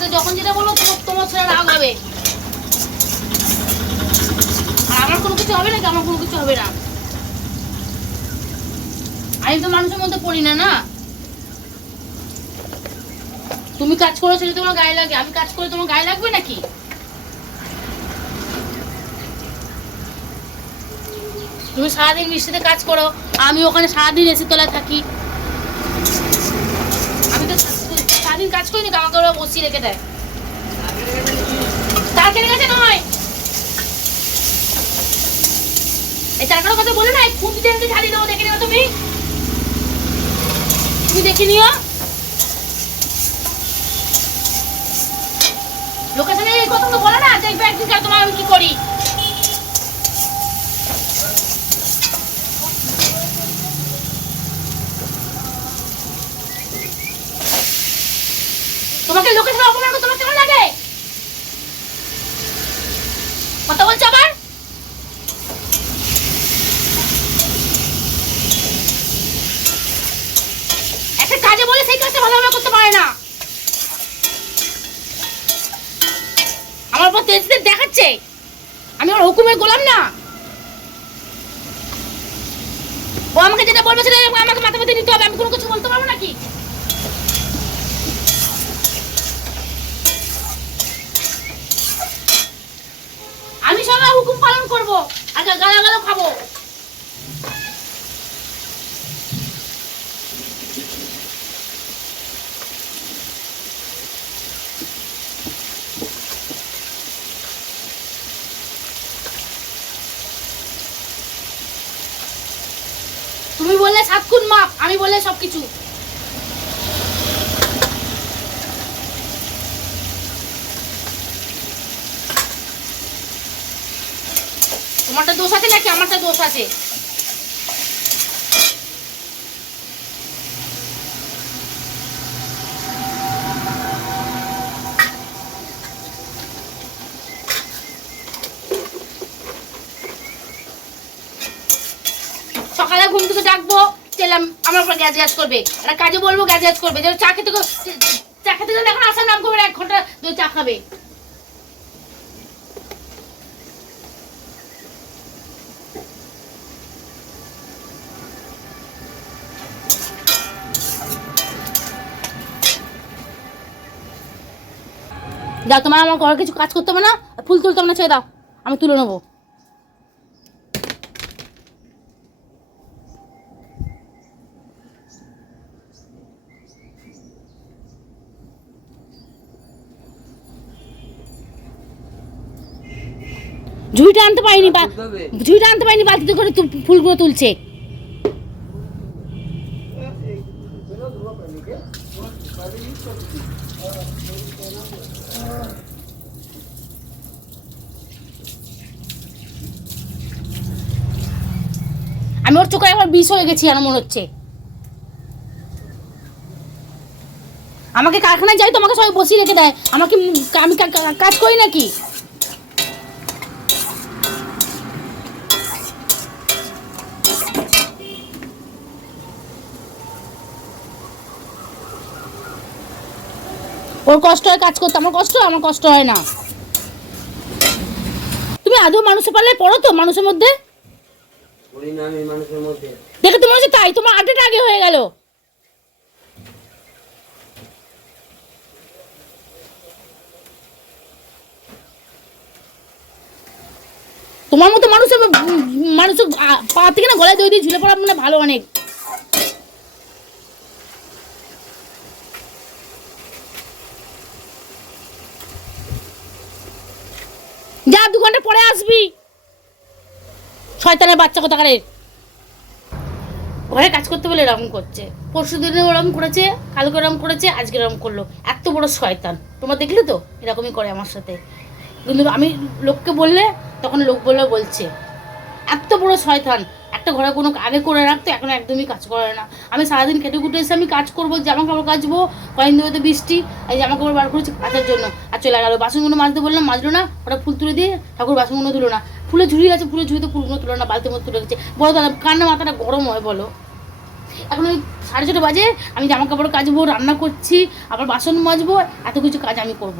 তোমাকে যখন যেটা বলবো তোমার সেটা রাগ হবে। আর আমার কোনো কিছু হবে নাকি? আমার কোনো কিছু হবে না। আমি তো মানুষের মধ্যে পড়ি না। না, তুমি কাজ করো সেটা তোমার গায়ে লাগে, আমি কাজ করে তোমার গায়ে লাগবে নাকি? তুমি সারাদিন মিষ্টিতে কাজ করো, আমি ওখানে সারাদিন এসি তলায় থাকি। আমি তো সারাদিন কাজ করি না, আমাকে ওরা বসিয়ে রেখে দেয়। তার কেটে গেছে নয়, এই চারটার কথা বলে না, খুব দিতে ঝালিয়ে দেবো, দেখে নিও তুমি দেখে নিও। লোকের সামনে এই কথা বলে না, দেখবে একদিন তোমার আমি কি করি। তোমাকে লোকের সামনে অপমান করতে তোমার কেমন লাগে? কথা বলছো আবার? একটা কাজে বলে সেই কাজটা ভালোভাবে করতে পারে না। আমার উপর তেজ দেখাচ্ছে, আমি ওর হুকুমের গোলাম না। ও আমাকে যেটা বলবে সেটা আমাকে মাথা ব্যথা নিতে হবে, আমি কোনো কিছু বলতে পারবো নাকি? আমি সবার হুকুম পালন করবো, আগে গালাগালও খাবো। তুমি বললে 7 খুন মাপ, আমি বললে সবকিছু। তোমারটা দোষ আছে নাকি আমারটা দোষ আছে? সকালে ঘুম থেকে ডাকবো, চেলাম আমার উপর গ্যাস গ্যাস করবে, আর কাজে বলবো গ্যাস গ্যাস করবে। চা খেতে গেলে এখন আসার নাম করবে, 1 ঘন্টা চা খাবে। যাও, তোমার আমার ঘরে কিছু কাজ করতে হবে না, ফুল তুলতে হবে না, ছেড়ে দাও, আমি তুলে নেবো। ঝুড়িটা আনতে পারিনি, বালতিতে করে ফুলগুলো তুলছে। আমি ওর চোখে একবার বিষ হয়ে গেছি, আমার মনে হচ্ছে। আমাকে কারখানায় যাই তো আমাকে সবাই বসিয়ে রেখে দেয়, আমাকে আমি কাজ করি নাকি? ওর কষ্ট হয় কাজ করতে, আমার কষ্ট হয় না। তুমি আদৌ মানুষের পাল্লায় পড়ো তো? মানুষের মধ্যে দেখে তোমার হচ্ছে তাই, তোমার আড্ডাটা আগে হয়ে গেল। তোমার মতো মানুষের পা থেকে না গলায় দই দিয়ে ঝুলে পড়া মানে ভালো অনেক। যা, 2 ঘন্টা পরে আসবি, শয়তানের বাচ্চা কোথাকারে। ঘরে কাজ করতে বলে এরকম করছে, পরশু দিনে ওরকম করেছে, কালকে ওরকম করেছে, আজকে এরকম করলো। এত বড় শয়তান, তোমরা দেখলে তো এরকমই করে আমার সাথে। কিন্তু আমি লোককে বললে তখন লোক বলছে এত বড় শয়তান। একটা ঘরে কোনো আগে করে রাখতো, এখন একদমই কাজ করে না। আমি সারাদিন খেটে খুটে এসে আমি কাজ করবো, জামা কাপড় কাচবো, কয়েকদিন ধরে তো বৃষ্টি, এই জামা কাপড় বার করেছি কাচার জন্য, আর চলে গেলো। বাসনগুলো মাজতে বললাম, মাজলো না, ওটা ফুল তুলে দিয়ে ঠাকুর বাসনগুলো তুলো না, ফুলে ঝুড়ি আছে, ফুলে ঝুড়িতে ফুলগুলো তুলো না, বালতির মধ্যে তুলে গেছে। বলো দাদা, কান্না মাথাটা গরম হয় বলো? এখন ওই 6:30 বাজে, আমি জামা কাপড় কাচবো, রান্না করছি, আবার বাসন মাজবো, এত কিছু কাজ আমি করব।